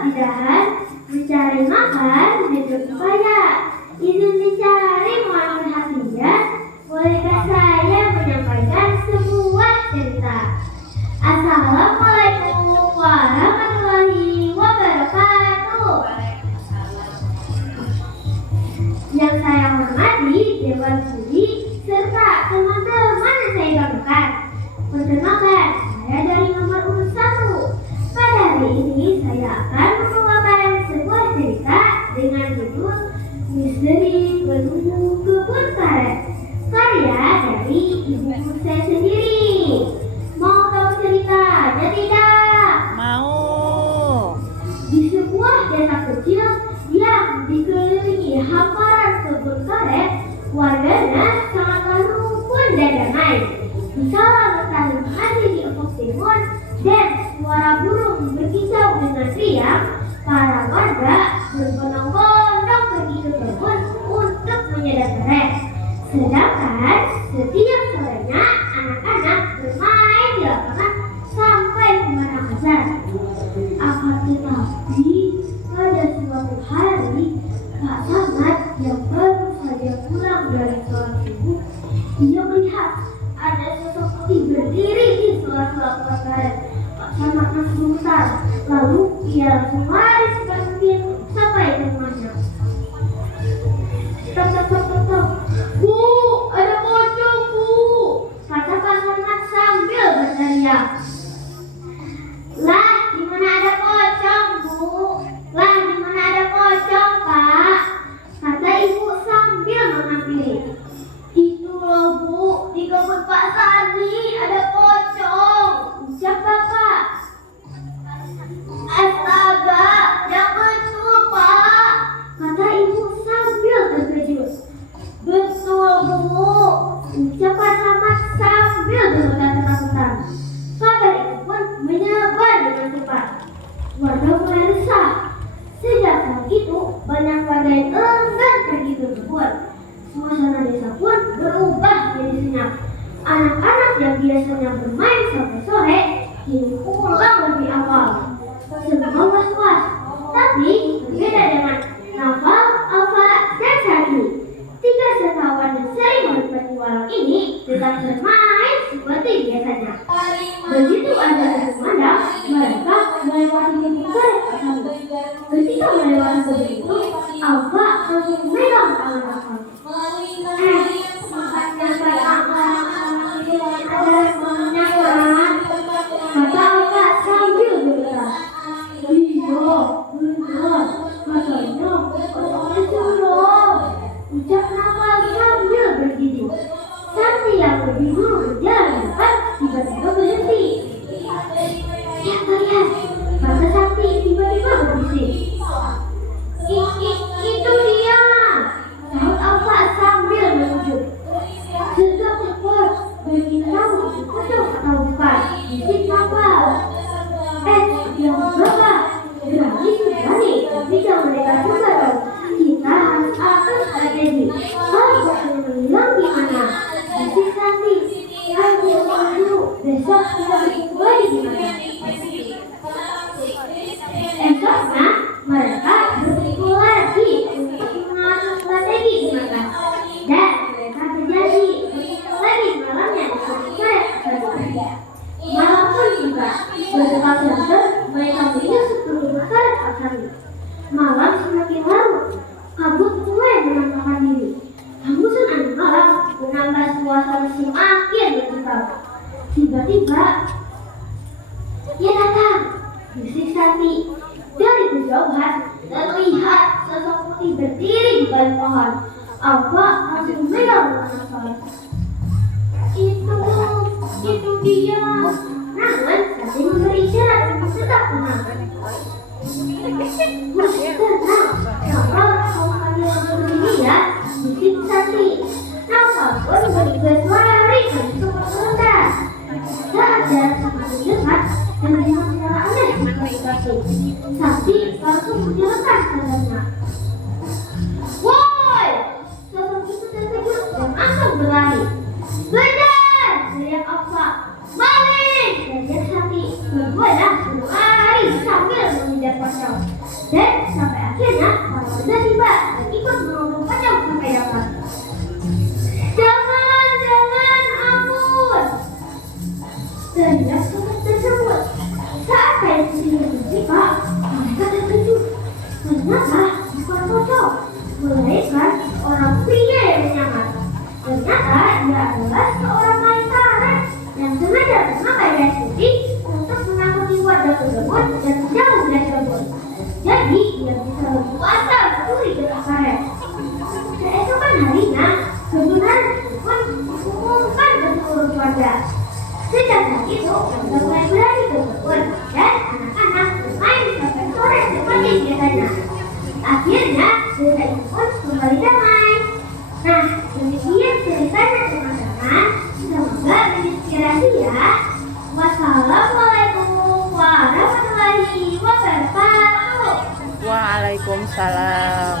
di dahan, mencari makan hidup upaya. Izin dicari mohon perhatian, bolehkah saya menyampaikan sebuah cerita? Assalamualaikum warahmatullahi wabarakatuh. Yang saya hormati Dewan Juri serta teman-teman yang saya banggakan. Perkenalkan, saya dari nomor urut 1. Pada hari ini saya akan membawakan sebuah cerita dengan judul Misteri Penunggu Kebun Karet, karya dari ibuku saya sendiri. Mau tahu ceritanya tidak? Mau. Di sebuah desa kecil yang dikelilingi hamparan kebun karet, warganya sangatlah rukun dan damai. Di kala matahari menghadiri ufuk timur dan suara burung berkicau dengan riang, para warga berbondong-bondong pergi ke kebun untuk menyedap karet. Sedangkan setiap sorenya anak-anak bermain di lapangan sampai memandang azan. Akan tetapi pada suatu hari, Pak Samad yang baru saja pulang dari sholat subuh, ia melihat ada sosok putih berdiri di sela-sela pohon karet. Pak Samad langsung getar, lalu ia langsung lari seperti sampai ke rumahnya. Tok. Bu, ada pocong, Bu, kata Pak Samad sambil berteriak. Lah, di mana ada pocong, Bu? Lah, di mana ada pocong, Pak? Kata ibu sambil menghampiri. Itu loh, Bu, di kebun Pak Sani ada pocong, ucap Bapak. Astaga, yang betul, Pak, kata ibu sambil terkejut. Betul, Bu, ucap Pak Samad sambil bergetar ketakutan. Kabar itu pun menyebar dengan cepat. Warga mulai resah. Sejak saat itu, banyak warga yang enggan pergi ke kebun. Suasana desa pun berubah menjadi senyap. Anak-anak yang biasanya bermain sampai sore kini pulang lebih awal. Semua was-was, tapi berbeda dengan Naval, Alfa, dan Saki. 3 sekawan yang sering menikmati warung ini tetap bermain seperti biasanya. Begitu ada memandang, mereka melewati kebun karet tersebut. Ketika melewati kebun itu, Alfa langsung memegang tangan Alfa. Sampai ada semuanya kan? Kata Alfa sambil bergerak. Iya, benar. Katanya orangnya serem, ucap Naval sambil bergigi. Santi yang lebih dulu berjalan di depan tiba-tiba berhenti. Lihat, kata Santi tiba-tiba berbisik. Itu dia, sahut Alfa sambil menunjuk. Sejak cepat, bagi tahu itu pocong atau bukan, bisik Naval. Yang berapa? Berani, tapi jangan mereka juga dong. Kita harus atur strategi. Kalau pocong menghilang gimana? Bisik Santi. Ayo dulu, besok kita berkumpul lagi gimana? Esoknya mereka berkumpul lagi untuk mengatur strategi gimana? Dan mereka terjadi berkumpul lagi malamnya di kebun karet tersebut. Malam pun tiba, berbekal senter mereka menyusup ke kebun karet tersebut. Malam semakin larut, kabut mulai menampakkan diri. Hembusan angin malam menambah suasana semakin mencekam. Tiba-tiba, ia datang, bisik Santi. Dari kejauhan terlihat sosok putih berdiri di balik pohon. Alfa langsung memegang tangan. Itu dia. Namun Santi memberi isyarat untuk tetap tenang. Tenang, Naval kalau kalian begini ya, bisik Santi. Naval pun bergegas lari untuk sebentar. Saat jarak semakin dekat, terdengar suara aneh di komunikasi. Santi langsung menjelaskan katanya. Woi! Sosok itu terkejut dan langsung berlari. Benar! Teriak Alfa. Maling! Teriak Santi. Berbuatlah berlari sambil mengejar pocong. Dan sampai akhirnya para warga tiba dan ikut mengelompok pocong sampai dapat. Jangan, jangan, ampun! Teriak sobat tersebut. Saat saya kesini berjika, mereka terkejut. Ternyata bukan pocong, melainkan orang pria yang menyamar. Ternyata dia adalah seorang maisara yang sengaja memakai jas putih untuk menakuti warga tersebut dan jauh dari kebun. Jadi dia bisa berpuasa mencuri getah karet. Keesokan harinya, kebenaran itu pun diumumkan ke seluruh warga. Sejak saat itu, warga mulai berani ke kebun dan anak-anak bermain sampai sore seperti biasanya. Akhirnya, desa itu pun kembali damai. Nah, demikian ceritanya teman-teman. Semoga menginspirasi ya. Wassalamualaikum warahmatullahi wabarakatuh. Waalaikumsalam.